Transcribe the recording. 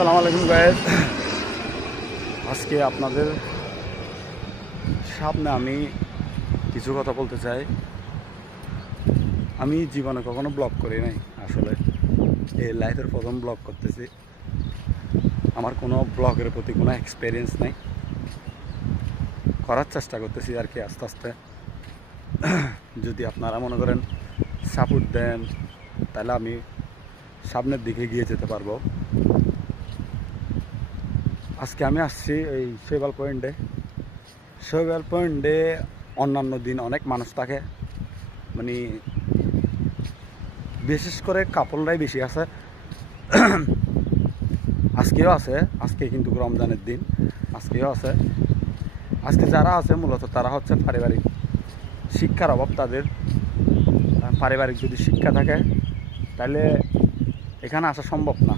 আসসালামু আলাইকুম গাইস। আজকে আপনাদের সামনে আমি কিছু কথা বলতে চাই। আমি জীবনে কখনো ব্লগ করি নাই, আসলে এই লাইফের প্রথম ব্লগ করতেছি। আমার কোনো ব্লগের প্রতি কোনো এক্সপিরিয়েন্স নেই, করার চেষ্টা করতেছি আর কি আস্তে আস্তে। যদি আপনারা মনে করেন সাপোর্ট দেন তাহলে আমি সামনের দিকে গিয়ে যেতে পারবো। আজকে আমি আসছি এই শৈবাল পয়েন্টে। শৈবাল পয়েন্টে অন্যান্য দিন অনেক মানুষ থাকে, মানে বিশেষ করে কাপড়রাই বেশি আছে। আজকেও আছে, আজকে কিন্তু রমজানের দিন, আজকেও আছে। আজকে যারা আছে মূলত তারা হচ্ছে পারিবারিক শিক্ষার অভাব তাদের। পারিবারিক যদি শিক্ষা থাকে তাহলে এখানে আসা সম্ভব না।